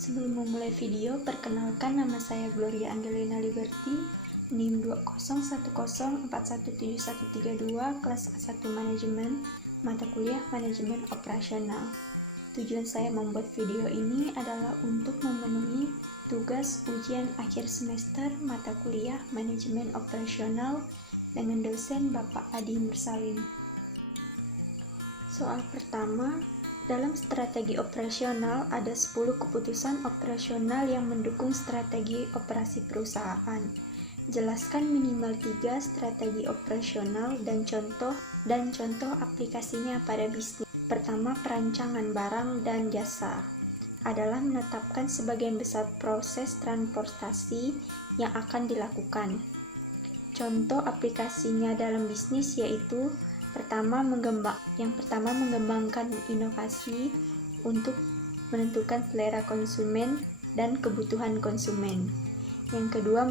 Sebelum memulai video, perkenalkan nama saya Gloria Angelina Liberty, NIM 20104171332, kelas A1 Manajemen, mata kuliah Manajemen Operasional. Tujuan saya membuat video ini adalah untuk memenuhi tugas ujian akhir semester mata kuliah Manajemen Operasional dengan dosen Bapak Adi Mursalim. Soal pertama, dalam strategi operasional ada 10 keputusan operasional yang mendukung strategi operasi perusahaan. Jelaskan minimal 3 strategi operasional dan contoh aplikasinya pada bisnis. Pertama, perancangan barang dan jasa adalah menetapkan sebagian besar proses transportasi yang akan dilakukan. Contoh aplikasinya dalam bisnis yaitu yang pertama mengembangkan inovasi untuk menentukan selera konsumen dan kebutuhan konsumen. Yang kedua,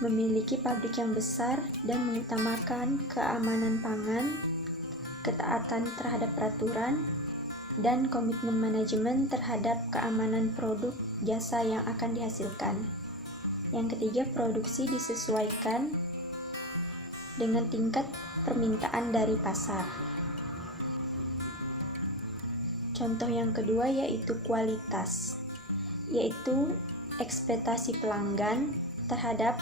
memiliki pabrik yang besar dan mengutamakan keamanan pangan, ketaatan terhadap peraturan, dan komitmen manajemen terhadap keamanan produk jasa yang akan dihasilkan. Yang ketiga, produksi disesuaikan dengan tingkat permintaan dari pasar. Contoh yang kedua yaitu kualitas, yaitu ekspektasi pelanggan terhadap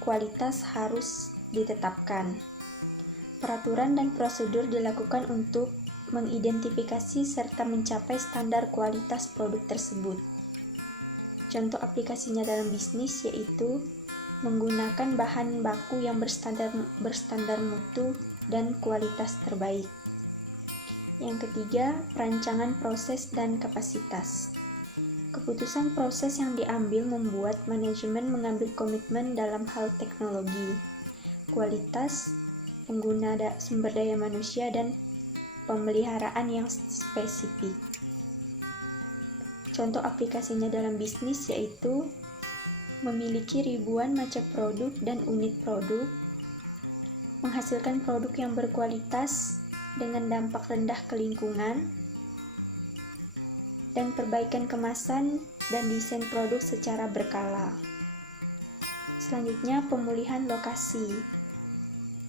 kualitas harus ditetapkan. Peraturan dan prosedur dilakukan untuk mengidentifikasi serta mencapai standar kualitas produk tersebut. Contoh aplikasinya dalam bisnis yaitu menggunakan bahan baku yang berstandar mutu dan kualitas terbaik. Yang ketiga, perancangan proses dan kapasitas. Keputusan proses yang diambil membuat manajemen mengambil komitmen dalam hal teknologi, kualitas, pengguna sumber daya manusia, dan pemeliharaan yang spesifik. Contoh aplikasinya dalam bisnis yaitu memiliki ribuan macam produk dan unit produk, menghasilkan produk yang berkualitas dengan dampak rendah ke lingkungan, dan perbaikan kemasan dan desain produk secara berkala. Selanjutnya, pemulihan lokasi.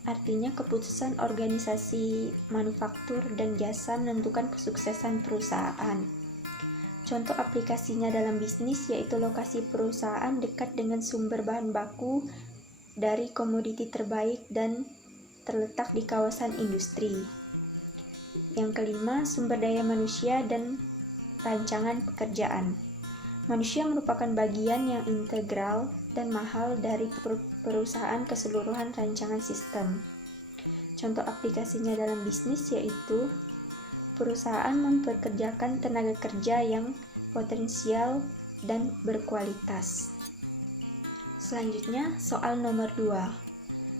Artinya keputusan organisasi manufaktur dan jasa menentukan kesuksesan perusahaan. Contoh aplikasinya dalam bisnis yaitu lokasi perusahaan dekat dengan sumber bahan baku dari komoditi terbaik dan terletak di kawasan industri. Yang kelima, sumber daya manusia dan rancangan pekerjaan. Manusia merupakan bagian yang integral dan mahal dari perusahaan keseluruhan rancangan sistem. Contoh aplikasinya dalam bisnis yaitu perusahaan mempekerjakan tenaga kerja yang potensial dan berkualitas. Selanjutnya, soal nomor 2.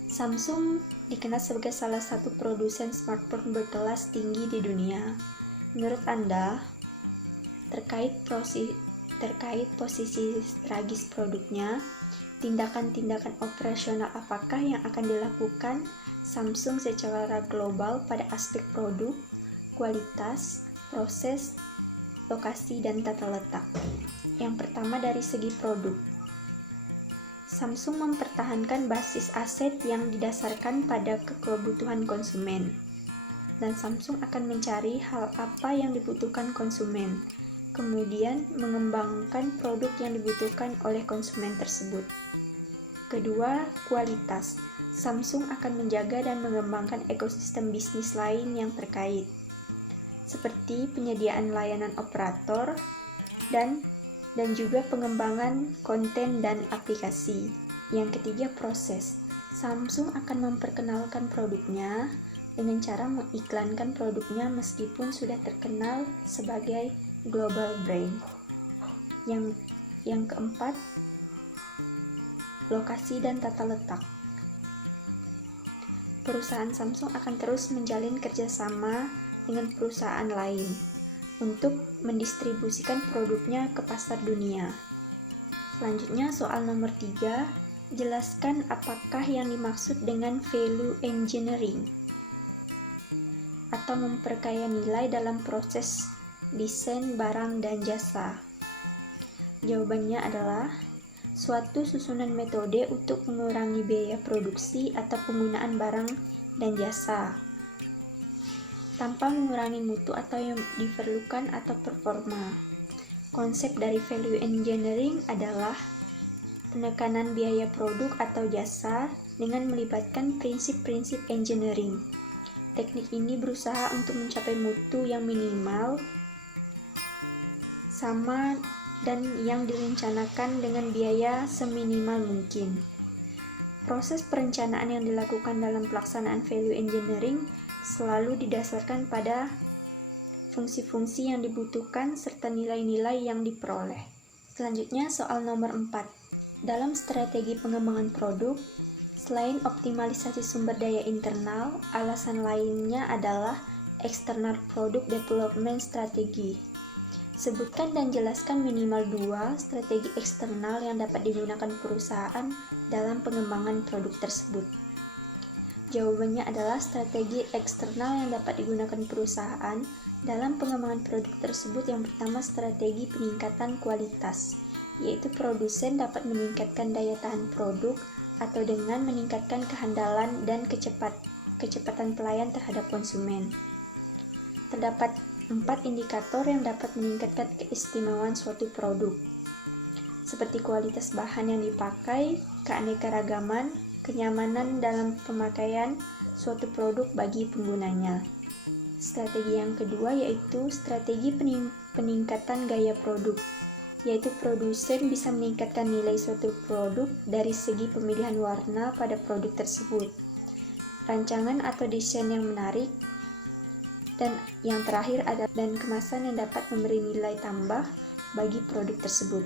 Samsung dikenal sebagai salah satu produsen smartphone berkelas tinggi di dunia. Menurut Anda, terkait posisi strategis produknya, tindakan-tindakan operasional apakah yang akan dilakukan Samsung secara global pada aspek produk, kualitas, proses, lokasi, dan tata letak? Yang pertama, dari segi produk. Samsung mempertahankan basis aset yang didasarkan pada kebutuhan konsumen. Dan Samsung akan mencari hal apa yang dibutuhkan konsumen, kemudian mengembangkan produk yang dibutuhkan oleh konsumen tersebut. Kedua, kualitas. Samsung akan menjaga dan mengembangkan ekosistem bisnis lain yang terkait, seperti penyediaan layanan operator dan juga pengembangan konten dan aplikasi. Yang ketiga, proses. Samsung akan memperkenalkan produknya dengan cara mengiklankan produknya meskipun sudah terkenal sebagai global brand. Yang keempat, lokasi dan tata letak. Perusahaan Samsung akan terus menjalin kerjasama dengan perusahaan lain untuk mendistribusikan produknya ke pasar dunia. Selanjutnya, soal nomor 3, jelaskan apakah yang dimaksud dengan value engineering atau memperkaya nilai dalam proses desain barang dan jasa. Jawabannya adalah suatu susunan metode untuk mengurangi biaya produksi atau penggunaan barang dan jasa tanpa mengurangi mutu atau yang diperlukan atau performa. Konsep dari value engineering adalah penekanan biaya produk atau jasa dengan melibatkan prinsip-prinsip engineering. Teknik ini berusaha untuk mencapai mutu yang minimal, sama, dan yang direncanakan dengan biaya seminimal mungkin. Proses perencanaan yang dilakukan dalam pelaksanaan value engineering selalu didasarkan pada fungsi-fungsi yang dibutuhkan serta nilai-nilai yang diperoleh. Selanjutnya soal nomor 4. Dalam strategi pengembangan produk, selain optimalisasi sumber daya internal, alasan lainnya adalah external product development strategy. Sebutkan dan jelaskan minimal 2 strategi eksternal yang dapat digunakan perusahaan dalam pengembangan produk tersebut. Jawabannya adalah strategi eksternal yang dapat digunakan perusahaan dalam pengembangan produk tersebut. Yang pertama, strategi peningkatan kualitas, yaitu produsen dapat meningkatkan daya tahan produk atau dengan meningkatkan kehandalan dan kecepatan pelayan terhadap konsumen. Terdapat 4 indikator yang dapat meningkatkan keistimewaan suatu produk, seperti kualitas bahan yang dipakai, keanekaragaman, kenyamanan dalam pemakaian suatu produk bagi penggunanya. Strategi yang kedua yaitu strategi peningkatan gaya produk, yaitu produsen bisa meningkatkan nilai suatu produk dari segi pemilihan warna pada produk tersebut, rancangan atau desain yang menarik, dan yang terakhir adalah dan kemasan yang dapat memberi nilai tambah bagi produk tersebut.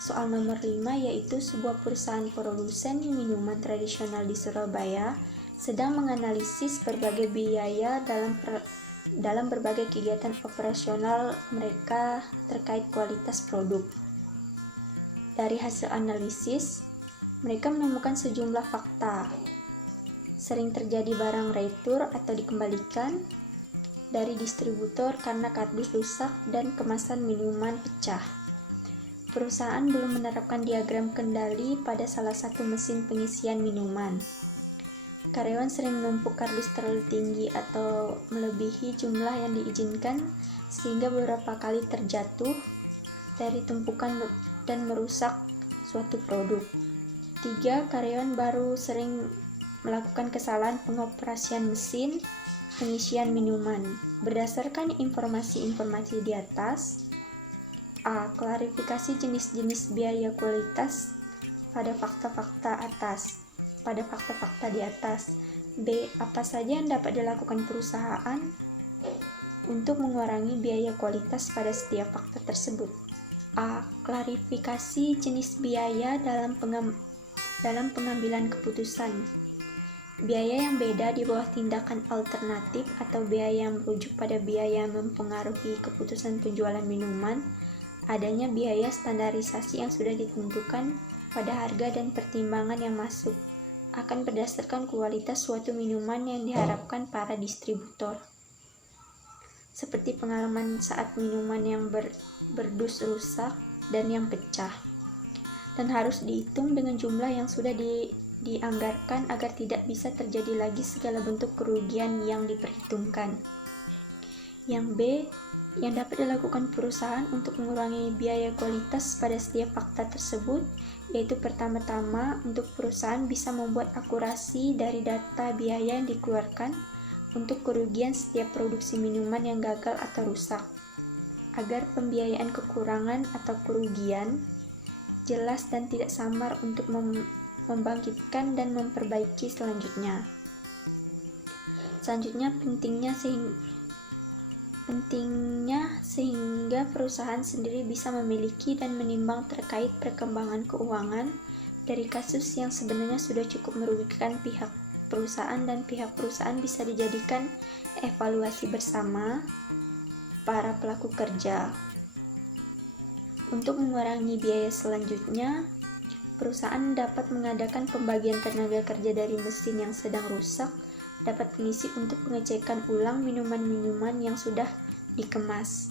Soal nomor 5 yaitu sebuah perusahaan produsen minuman tradisional di Surabaya sedang menganalisis berbagai biaya dalam berbagai kegiatan operasional mereka terkait kualitas produk. Dari hasil analisis, mereka menemukan sejumlah fakta. Sering terjadi barang retur atau dikembalikan dari distributor karena kardus rusak dan kemasan minuman pecah. Perusahaan belum menerapkan diagram kendali pada salah satu mesin pengisian minuman. Karyawan sering menumpuk kardus terlalu tinggi atau melebihi jumlah yang diizinkan sehingga beberapa kali terjatuh dari tumpukan dan merusak suatu produk. 3. Karyawan baru sering melakukan kesalahan pengoperasian mesin pengisian minuman. Berdasarkan informasi-informasi di atas, A. Klarifikasi jenis-jenis biaya kualitas pada fakta-fakta di atas. B. Apa saja yang dapat dilakukan perusahaan untuk mengurangi biaya kualitas pada setiap fakta tersebut? A. Klarifikasi jenis biaya dalam pengambilan keputusan. Biaya yang beda di bawah tindakan alternatif atau biaya yang merujuk pada biaya yang mempengaruhi keputusan penjualan minuman. Adanya biaya standarisasi yang sudah ditentukan pada harga dan pertimbangan yang masuk akan berdasarkan kualitas suatu minuman yang diharapkan para distributor. Seperti pengalaman saat minuman yang berdus rusak dan yang pecah. Dan harus dihitung dengan jumlah yang sudah dianggarkan agar tidak bisa terjadi lagi segala bentuk kerugian yang diperhitungkan. Yang B, yang dapat dilakukan perusahaan untuk mengurangi biaya kualitas pada setiap fakta tersebut, yaitu pertama-tama untuk perusahaan bisa membuat akurasi dari data biaya yang dikeluarkan untuk kerugian setiap produksi minuman yang gagal atau rusak, agar pembiayaan kekurangan atau kerugian jelas dan tidak samar untuk membangkitkan dan memperbaiki selanjutnya. Selanjutnya pentingnya sehingga perusahaan sendiri bisa memiliki dan menimbang terkait perkembangan keuangan dari kasus yang sebenarnya sudah cukup merugikan pihak perusahaan, dan pihak perusahaan bisa dijadikan evaluasi bersama para pelaku kerja. Untuk mengurangi biaya selanjutnya, perusahaan dapat mengadakan pembagian tenaga kerja dari mesin yang sedang rusak, dapat mengisi untuk pengecekan ulang minuman-minuman yang sudah dikemas.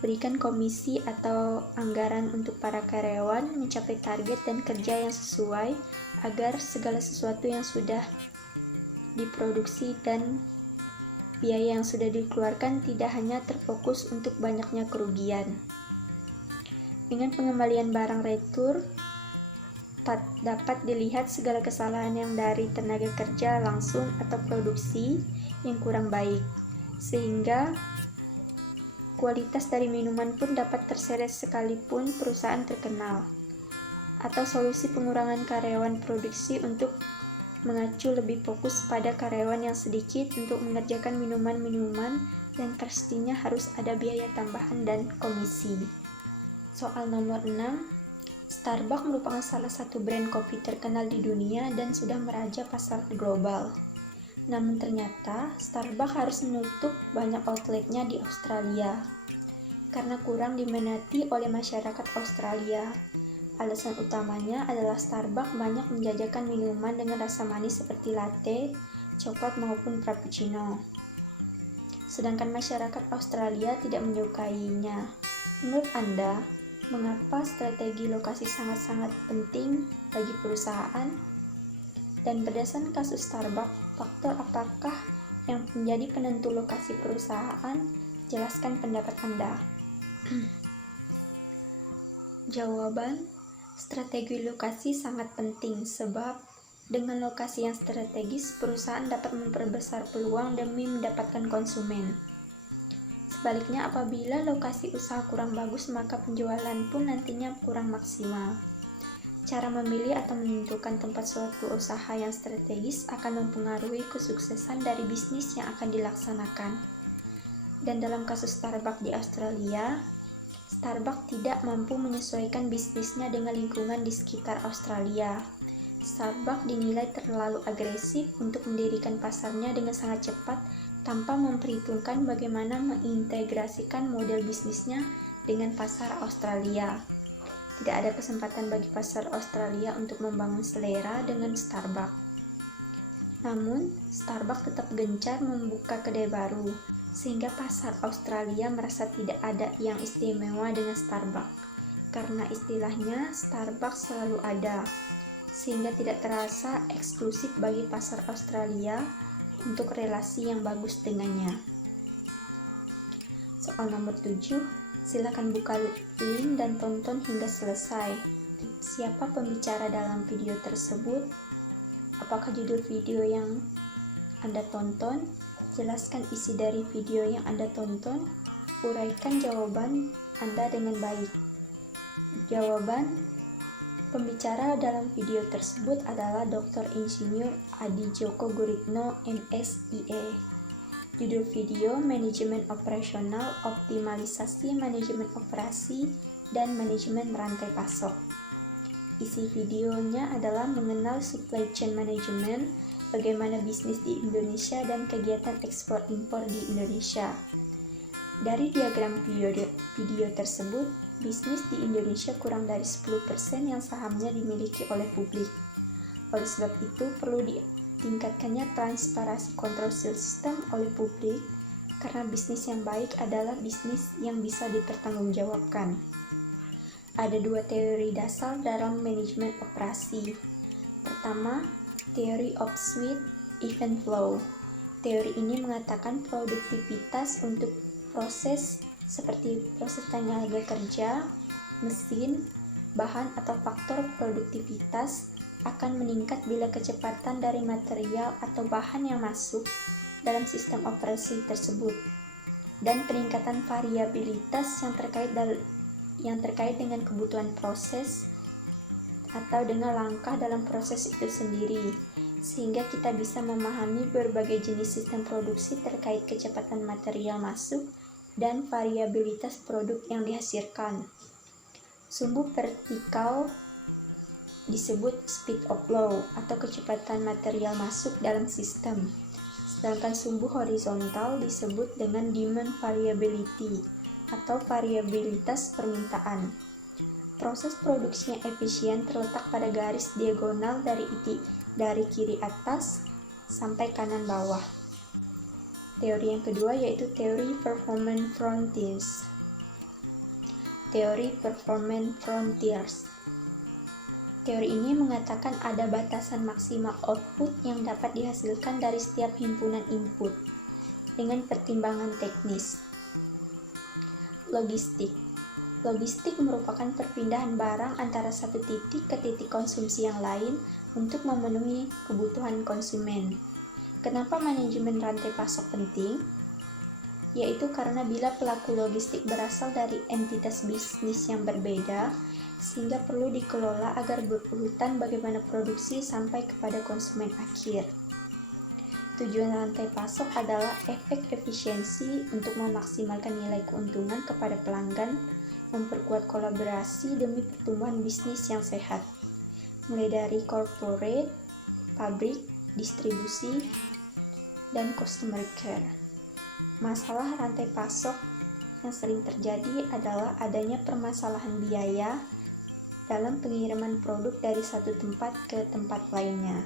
berikan komisi atau anggaran untuk para karyawan mencapai target dan kerja yang sesuai agar segala sesuatu yang sudah diproduksi dan biaya yang sudah dikeluarkan tidak hanya terfokus untuk banyaknya kerugian. Dengan pengembalian barang retur, dapat dilihat segala kesalahan yang dari tenaga kerja langsung atau produksi yang kurang baik, sehingga kualitas dari minuman pun dapat terseret sekalipun perusahaan terkenal. Atau solusi pengurangan karyawan produksi untuk mengacu lebih fokus pada karyawan yang sedikit untuk mengerjakan minuman-minuman dan pastinya harus ada biaya tambahan dan komisi. Soal nomor 6. Starbucks merupakan salah satu brand kopi terkenal di dunia dan sudah meraja pasar global. Namun ternyata Starbucks harus menutup banyak outletnya di Australia karena kurang diminati oleh masyarakat Australia. Alasan utamanya adalah Starbucks banyak menjajakan minuman dengan rasa manis seperti latte, coklat maupun frappuccino. Sedangkan masyarakat Australia tidak menyukainya. Menurut Anda, mengapa strategi lokasi sangat-sangat penting bagi perusahaan? Dan berdasarkan kasus Starbucks, faktor apakah yang menjadi penentu lokasi perusahaan? Jelaskan pendapat Anda. Jawaban, strategi lokasi sangat penting sebab dengan lokasi yang strategis, perusahaan dapat memperbesar peluang demi mendapatkan konsumen. Sebaliknya, apabila lokasi usaha kurang bagus, maka penjualan pun nantinya kurang maksimal. Cara memilih atau menentukan tempat suatu usaha yang strategis akan mempengaruhi kesuksesan dari bisnis yang akan dilaksanakan. Dan dalam kasus Starbucks di Australia, Starbucks tidak mampu menyesuaikan bisnisnya dengan lingkungan di sekitar Australia. Starbucks dinilai terlalu agresif untuk mendirikan pasarnya dengan sangat cepat tanpa memperhitungkan bagaimana mengintegrasikan model bisnisnya dengan pasar Australia. Tidak ada kesempatan bagi pasar Australia untuk membangun selera dengan Starbucks. Namun, Starbucks tetap gencar membuka kedai baru, sehingga pasar Australia merasa tidak ada yang istimewa dengan Starbucks, karena istilahnya Starbucks selalu ada, sehingga tidak terasa eksklusif bagi pasar Australia untuk relasi yang bagus dengannya. Soal nomor 7, silakan buka link dan tonton hingga selesai. Siapa pembicara dalam video tersebut? Apakah judul video yang Anda tonton? Jelaskan isi dari video yang Anda tonton. Uraikan jawaban Anda dengan baik. Jawaban, pembicara dalam video tersebut adalah Dr. Insinyur Adi Djoko Guritno, MSIE. Judul video, Manajemen Operasional, Optimalisasi Manajemen Operasi, dan Manajemen Rantai Pasok. Isi videonya adalah mengenal supply chain management, bagaimana bisnis di Indonesia dan kegiatan ekspor impor di Indonesia. Dari diagram video tersebut, bisnis di Indonesia kurang dari 10% yang sahamnya dimiliki oleh publik. Oleh sebab itu, perlu ditingkatkannya transparansi kontrol sistem oleh publik, karena bisnis yang baik adalah bisnis yang bisa dipertanggungjawabkan. Ada 2 teori dasar dalam manajemen operasi. Pertama, Theory of Sweet Event Flow. Teori ini mengatakan produktivitas untuk proses seperti proses tenaga kerja, mesin, bahan atau faktor produktivitas akan meningkat bila kecepatan dari material atau bahan yang masuk dalam sistem operasi tersebut, dan peningkatan variabilitas yang terkait dengan kebutuhan proses atau dengan langkah dalam proses itu sendiri, sehingga kita bisa memahami berbagai jenis sistem produksi terkait kecepatan material masuk dan variabilitas produk yang dihasilkan. Sumbu vertikal disebut speed of flow atau kecepatan material masuk dalam sistem, sedangkan sumbu horizontal disebut dengan demand variability atau variabilitas permintaan. Proses produksi yang efisien terletak pada garis diagonal dari kiri atas sampai kanan bawah. Teori yang kedua yaitu teori performance frontiers. Teori Performance Frontiers. Teori ini mengatakan ada batasan maksimal output yang dapat dihasilkan dari setiap himpunan input dengan pertimbangan teknis. Logistik. Logistik merupakan perpindahan barang antara satu titik ke titik konsumsi yang lain untuk memenuhi kebutuhan konsumen. Kenapa manajemen rantai pasok penting? Yaitu karena bila pelaku logistik berasal dari entitas bisnis yang berbeda, sehingga perlu dikelola agar berurutan bagaimana produksi sampai kepada konsumen akhir. Tujuan rantai pasok adalah efek efisiensi untuk memaksimalkan nilai keuntungan kepada pelanggan, memperkuat kolaborasi demi pertumbuhan bisnis yang sehat, mulai dari corporate, pabrik, distribusi, dan customer care. Masalah rantai pasok yang sering terjadi adalah adanya permasalahan biaya dalam pengiriman produk dari satu tempat ke tempat lainnya.